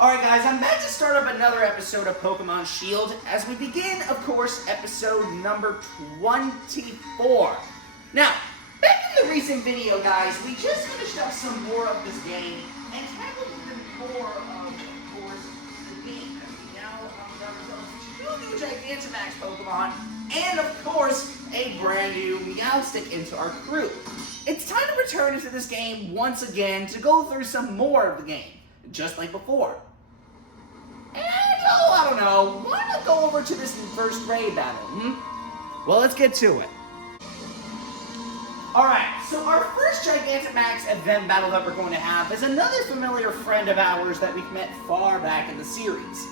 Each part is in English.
Alright guys, I'm about to start up another episode of Pokemon Shield as we begin, of course, episode number 24. Now, back in the recent video, guys, we just finished up some more of this game and tackled even more of course, the game. We now got ourselves 2 new gigantmax Pokemon and, of course, a brand new Meowstic into our crew. It's time to return into this game once again to go through some more of the game, just like before. And, I don't know, why not go over to this first raid battle, Well, let's get to it. Alright, so our first Gigantamax event battle that we're going to have is another familiar friend of ours that we've met far back in the series.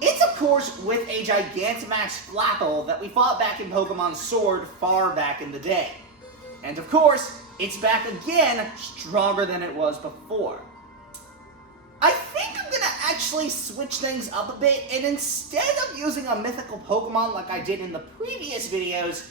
It's, of course, with a Gigantamax Flapple that we fought back in Pokemon Sword far back in the day. And, of course, it's back again, stronger than it was before. I think I'm going to actually switch things up a bit, and instead of using a mythical Pokemon like I did in the previous videos,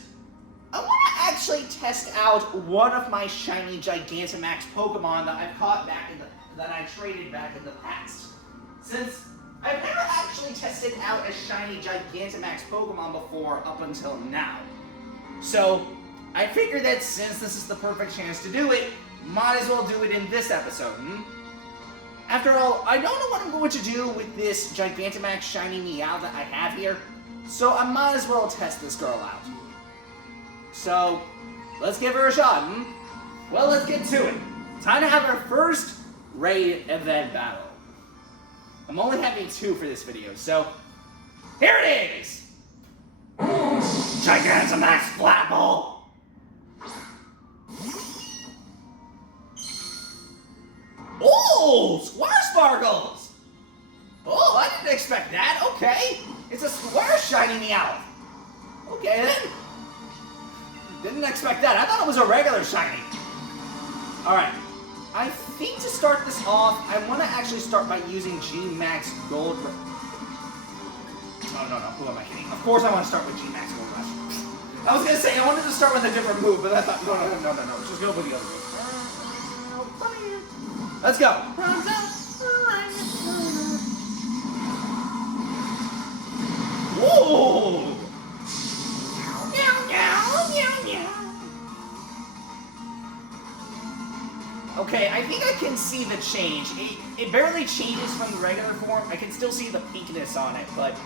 I want to actually test out one of my shiny Gigantamax Pokemon that I've caught back in that I traded back in the past. Since I've never actually tested out a shiny Gigantamax Pokemon before up until now. So, I figured that since this is the perfect chance to do it, might as well do it in this episode, After all, I don't know what I'm going to do with this Gigantamax shiny Meow that I have here, so I might as well test this girl out. So, let's give her a shot, Well, let's get to it. Time to have our first raid event battle. I'm only having 2 for this video, so here it is! Gigantamax Flapple! Oh, Square Sparkles! Oh, I didn't expect that. Okay. It's a Square shiny Meow. Okay, then. Didn't expect that. I thought it was a regular shiny. Alright. I think to start this off, I want to actually start by using G-Max Gold Rush. Oh, no. Who am I kidding? Of course I want to start with G-Max Gold Rush. I was going to say, I wanted to start with a different move, but I thought, no. Just go with the other move. Let's go. Whoa! Okay, I think I can see the change. It barely changes from the regular form. I can still see the pinkness on it, but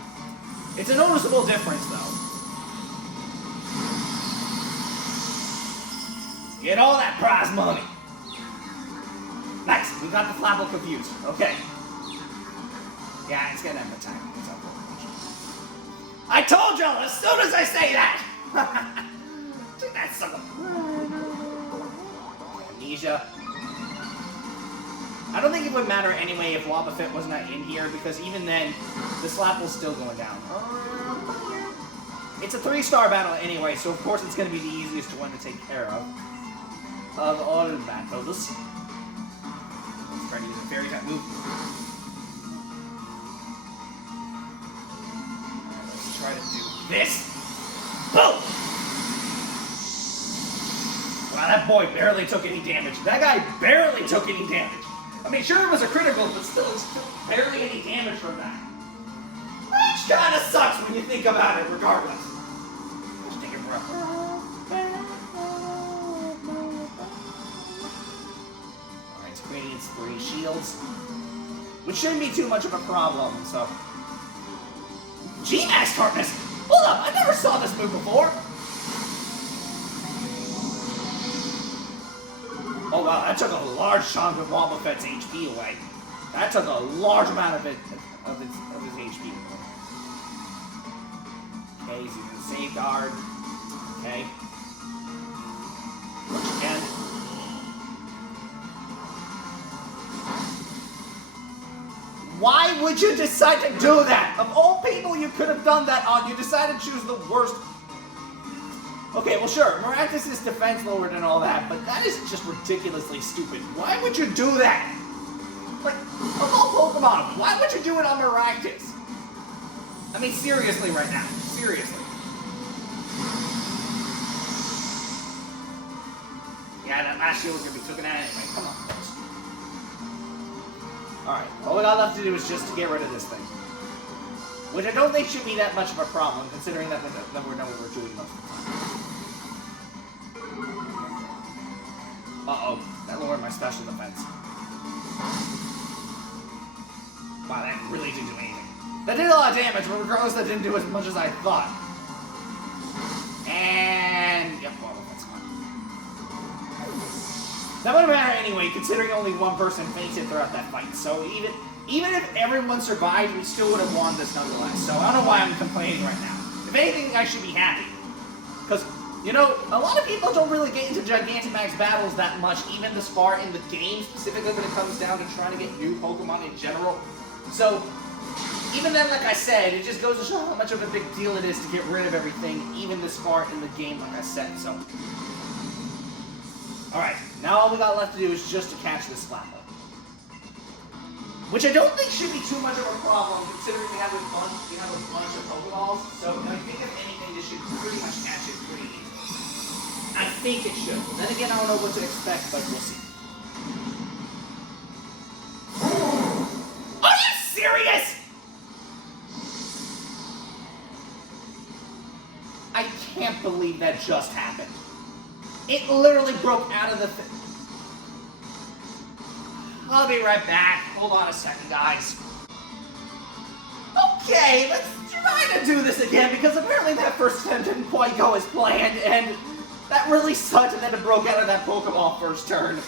it's a noticeable difference, though. Get all that prize money. Nice, we got the Flapple confused. Okay. Yeah, it's gonna have a time. I told y'all as soon as I say that! Take that sucker. Amnesia. I don't think it would matter anyway if Wobbuffet was not in here, because even then, the Flapple's still going down. It's a 3-star battle anyway, so of course it's gonna be the easiest one to take care of all the battles. Trying to use a fairy type move. Let's try to do this. Boom! Wow, that boy barely took any damage. That guy barely took any damage. I mean, sure it was a critical, but still, it's barely any damage from that. Which kind of sucks when you think about it, regardless. Just take a breath. Creates 3 shields, which shouldn't be too much of a problem, so... G-Max Tartness! Hold up, I never saw this move before! Oh wow, that took a large chunk of Wobbuffet's HP away. That took a large amount of his HP away. Okay, he's using Safeguard. Okay. Once again. Why would you decide to do that? Of all people you could have done that on, you decided to choose the worst. Okay, well sure, Maractus' defense lowered and all that, but that is just ridiculously stupid. Why would you do that? Like, of all Pokemon, why would you do it on Maractus? I mean, seriously right now. Seriously. Yeah, that last shield was going to be taken out anyway. Come on, folks. Alright, all we got left to do is just to get rid of this thing. Which I don't think should be that much of a problem, considering that we know what we're doing most of the time. Uh-oh, that lowered my special defense. Wow, that really didn't do anything. That did a lot of damage, but regardless, that didn't do as much as I thought. And... yep, well, that's gone. That wouldn't matter anyway, considering only one person fainted throughout that fight. So even if everyone survived, we still would have won this nonetheless. So I don't know why I'm complaining right now. If anything, I should be happy. Because, you know, a lot of people don't really get into Gigantamax battles that much, even this far in the game, specifically when it comes down to trying to get new Pokemon in general. So, even then, like I said, it just goes to show how much of a big deal it is to get rid of everything, even this far in the game, like I said, so. Alright, now all we got left to do is just to catch this Slapper. Which I don't think should be too much of a problem, considering we have a bunch of Pokeballs, so I think if anything, this should pretty much catch it pretty easily. I think it should. Then again, I don't know what to expect, but we'll see. Are you serious? I can't believe that just happened. It literally broke out of the thing. I'll be right back. Hold on a second, guys. Okay, let's try to do this again, because apparently that first attempt didn't quite go as planned, and that really sucked that it broke out of that Pokeball first turn.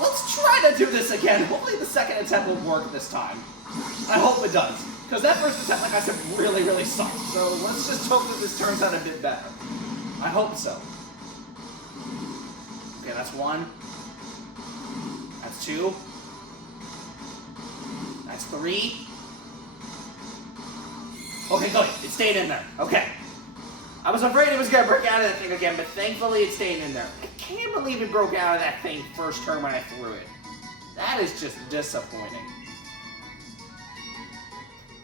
Let's try to do this again. Hopefully the second attempt will work this time. I hope it does. Because that first attempt, like I said, really, really sucked. So let's just hope that this turns out a bit better. I hope so. Okay, that's one. That's two. That's three. Okay, good. It stayed in there. Okay. I was afraid it was going to break out of that thing again, but thankfully it stayed in there. I can't believe it broke out of that thing first turn when I threw it. That is just disappointing.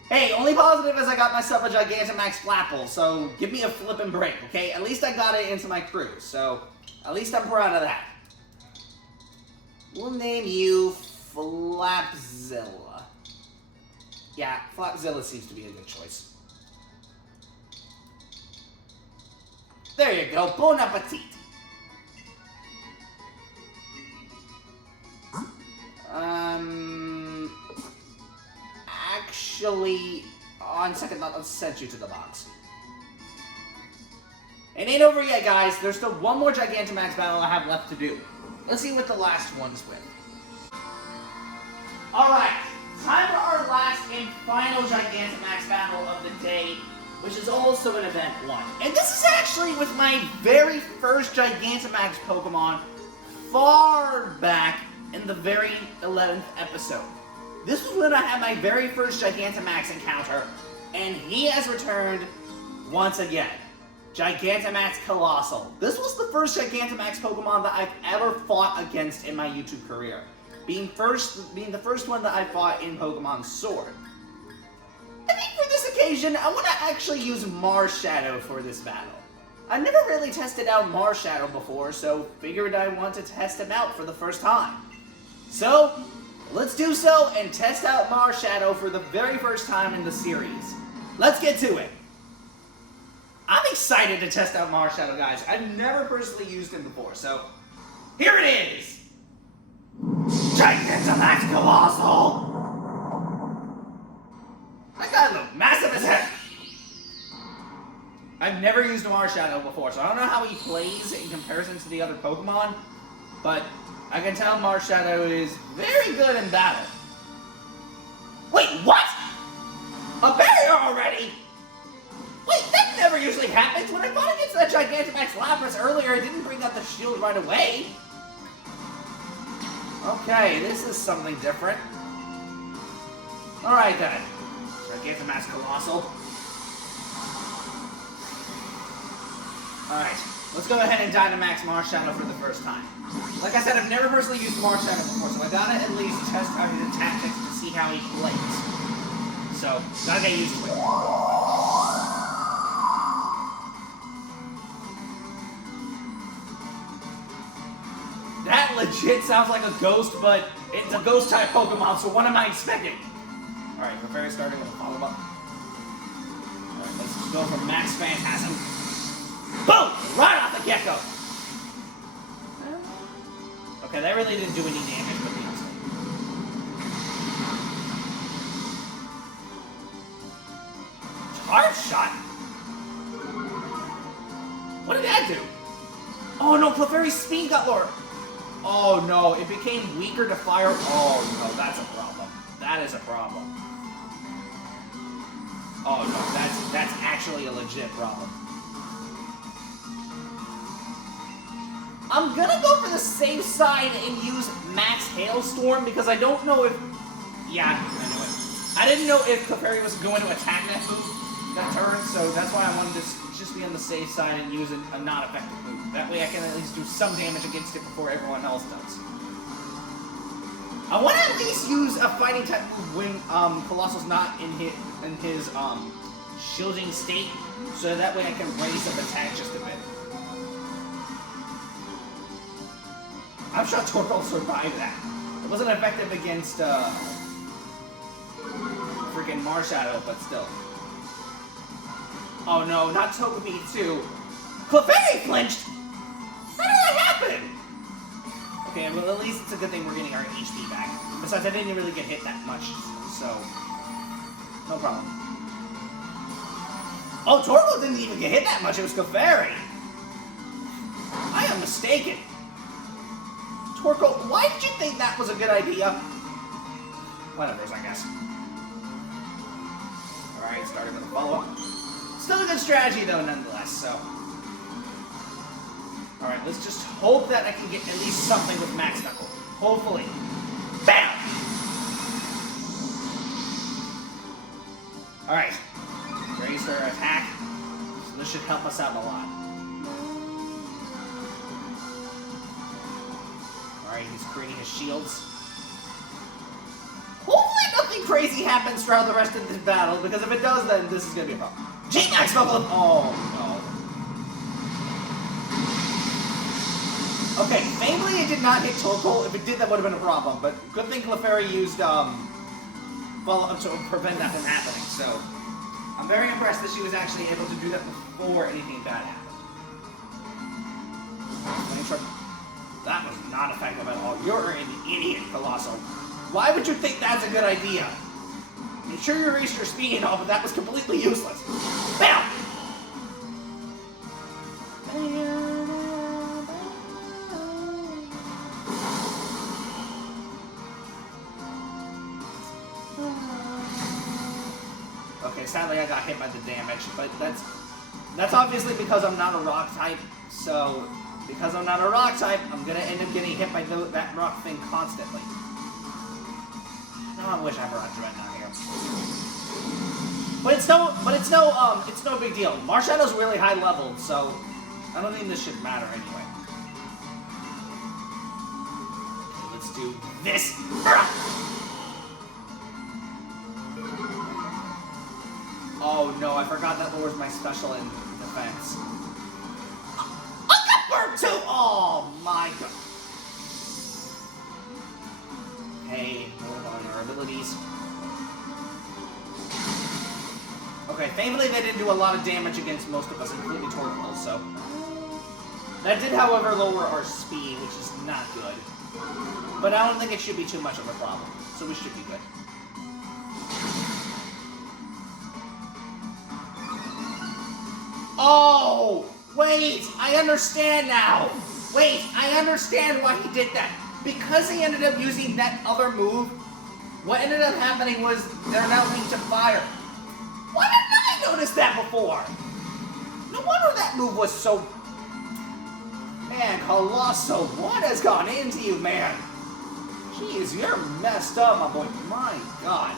Hey, only positive is I got myself a Gigantamax Flapple, so give me a flippin' break, okay? At least I got it into my crew, so at least I'm proud of that. We'll name you Flapzilla. Yeah, Flapzilla seems to be a good choice. There you go, bon appetit. Actually, on second thought, let's send you to the box. It ain't over yet, guys. There's still one more Gigantamax battle I have left to do. Let's see what the last one's with. Alright, time for our last and final Gigantamax battle of the day, which is also an event one. And this is actually with my very first Gigantamax Pokemon far back in the very 11th episode. This was when I had my very first Gigantamax encounter, and he has returned once again. Gigantamax Colossal. This was the first Gigantamax Pokemon that I've ever fought against in my YouTube career, being the first one that I fought in Pokemon Sword. I think for this occasion, I want to actually use Marshadow for this battle. I've never really tested out Marshadow before, so figured I want to test him out for the first time. So, let's do so and test out Marshadow for the very first time in the series. Let's get to it. I'm excited to test out Marshadow, guys. I've never personally used him before, so here it is! Gigantamax Colossal! That guy looks massive as heck! I've never used Marshadow before, so I don't know how he plays in comparison to the other Pokemon, but I can tell Marshadow is very good in battle. Wait, what? A barrier already? Wait, that never usually happens. When I fought against that Gigantamax Lapras earlier, it didn't bring out the shield right away. Okay, this is something different. Alright then. Gigantamax Colossal. Alright, let's go ahead and Dynamax Marshadow for the first time. Like I said, I've never personally used Marshadow before, so I gotta at least test out his tactics to see how he plays. So, gotta get used to it. That legit sounds like a ghost, but It's a ghost-type Pokemon, so what am I expecting? Alright, Clefairy starting with a follow-up. Alright, let's just go for Max Phantasm. Boom! Right off the get-go! Okay, that really didn't do any damage, but Charge Shot? What did that do? Oh no, Clefairy's speed got lower. Oh no, it became weaker to fire. Oh no, that's a problem. That is a problem. Oh no, that's actually a legit problem. I'm gonna go for the safe side and use Max Hailstorm because I don't know if... Yeah, I know it. I didn't know if Clefairy was going to attack that move that turn, so that's why I wanted to just be on the safe side and use a not effective move. That way I can at least do some damage against it before everyone else does. I want to at least use a fighting type move when Colossal's not in his shielding state, so that way I can raise up attack just a bit. I'm sure Torkoal survived that. It wasn't effective against freaking Marshadow, but still. Oh no, not Togepi too. Clefairy flinched! How did that happen? Okay, well at least it's a good thing we're getting our HP back. Besides, I didn't really get hit that much, so... No problem. Oh, Torkoal didn't even get hit that much, it was Clefairy! I am mistaken. Torkoal, why did you think that was a good idea? Whatever, I guess. Alright, starting with a follow-up. Still a good strategy, though, nonetheless, so... Alright, let's just hope that I can get at least something with Max Knuckle. Hopefully. BAM! Alright. Raise her attack. So this should help us out a lot. Alright, he's creating his shields. Hopefully nothing crazy happens throughout the rest of this battle, because if it does, then this is going to be a problem. Gigantmax bubble! Oh, no. Okay, thankfully it did not hit Torkoal. If it did, that would have been a problem. But good thing Clefairy used follow-up to prevent that from happening. So, I'm very impressed that she was actually able to do that before anything bad happened. That was not effective at all. You're an idiot, Colossal. Why would you think that's a good idea? I'm sure you raised your speed and all, but that was completely useless. BAM! Okay, sadly I got hit by the damage, but that's obviously because I'm not a rock type, so because I'm not a rock type, I'm gonna end up getting hit by that rock thing constantly. I wish I brought Dreadnought here. But it's no big deal. Marshadow's really high leveled, so I don't think this should matter anyway. Okay, let's do this. Oh no, I forgot that lowers my special in defense. I got burned too! Oh my god. Hey, hold on our abilities. Okay, thankfully they didn't do a lot of damage against most of us, including Torkoal, so... That did, however, lower our speed, which is not good. But I don't think it should be too much of a problem, so we should be good. Oh! Wait! I understand now! Wait! I understand why he did that! Because he ended up using that other move, what ended up happening was they're now weak to fire. Why didn't I notice that before? No wonder that move was so... Man, Colossal, what has gone into you, man? Jeez, you're messed up, my boy. My god.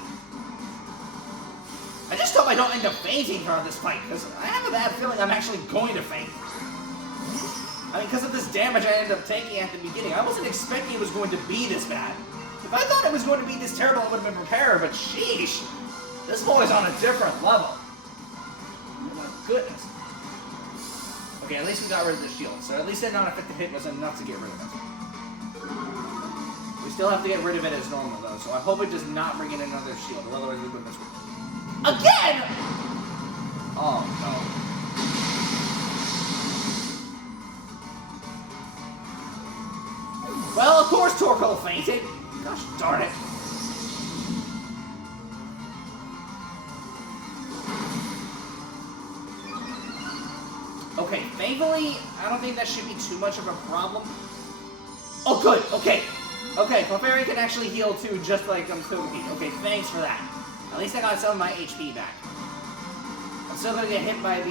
I just hope I don't end up fainting throughout this fight, because I have a bad feeling I'm actually going to faint. I mean, because of this damage I ended up taking at the beginning, I wasn't expecting it was going to be this bad. If I thought it was going to be this terrible, I would have been prepared, but sheesh. This boy's on a different level. Oh my goodness. Okay, at least we got rid of the shield, so at least that non-effective hit was enough to get rid of it. We still have to get rid of it as normal, though, so I hope it does not bring in another shield, or otherwise we would miss it. Again! Oh, no. Well, of course Torkoal fainted. Gosh darn it. Okay, thankfully, I don't think that should be too much of a problem. Oh, good. Okay. Okay, Clefairy can actually heal too, just like Togepi. Okay, thanks for that. At least I got some of my HP back. I'm still gonna get hit by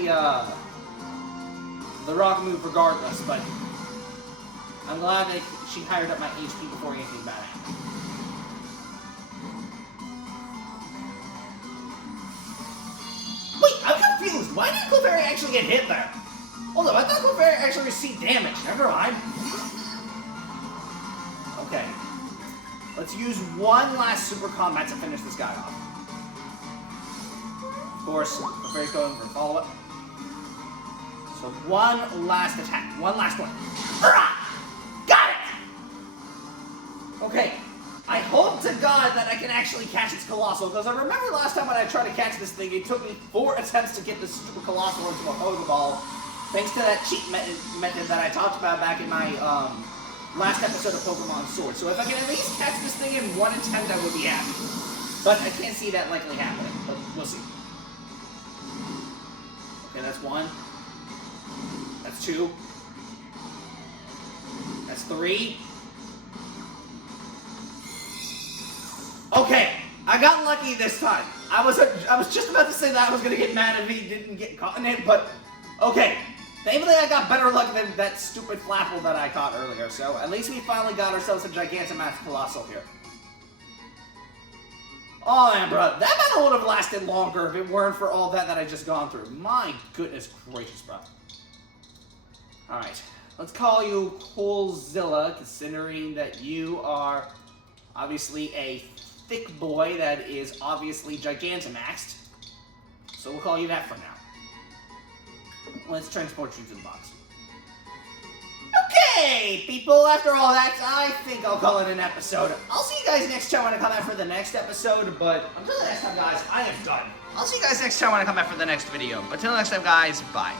the rock move regardless, but I'm glad that she hired up my HP before anything bad happened. Wait, I'm confused. Why did Clefairy actually get hit there? Hold up, I thought Clefairy actually received damage. Never mind. Okay. Let's use one last Super Combat to finish this guy off. Of course, Clefairy's going for follow-up. So one last attack. One last one. Hurrah! Got it! Okay. I hope to God that I can actually catch its Colossal, because I remember last time when I tried to catch this thing, it took me 4 attempts to get this Super Colossal into a Pokeball, thanks to that cheat method that I talked about back in my last episode of Pokemon Sword. So if I can at least catch this thing in one attempt, I would be happy. But I can't see that likely happening, but we'll see. Okay, that's 1. That's 2. That's 3. Okay, I got lucky this time. I was just about to say that I was gonna get mad if he didn't get caught in it, but okay. Thankfully, I got better luck than that stupid Flapple that I caught earlier, so at least we finally got ourselves a Gigantamax Colossal here. Oh man, bro, that battle would have lasted longer if it weren't for all that I just gone through. My goodness gracious, bro. Alright, let's call you Colzilla, considering that you are obviously a thick boy that is obviously Gigantamaxed. So we'll call you that for now. Let's transport you to the box. Okay, people, after all that, I think I'll call it an episode. I'll see you guys next time when I come back for the next episode, but until the next time, guys, I am done. I'll see you guys next time when I come back for the next video. But until next time, guys, bye.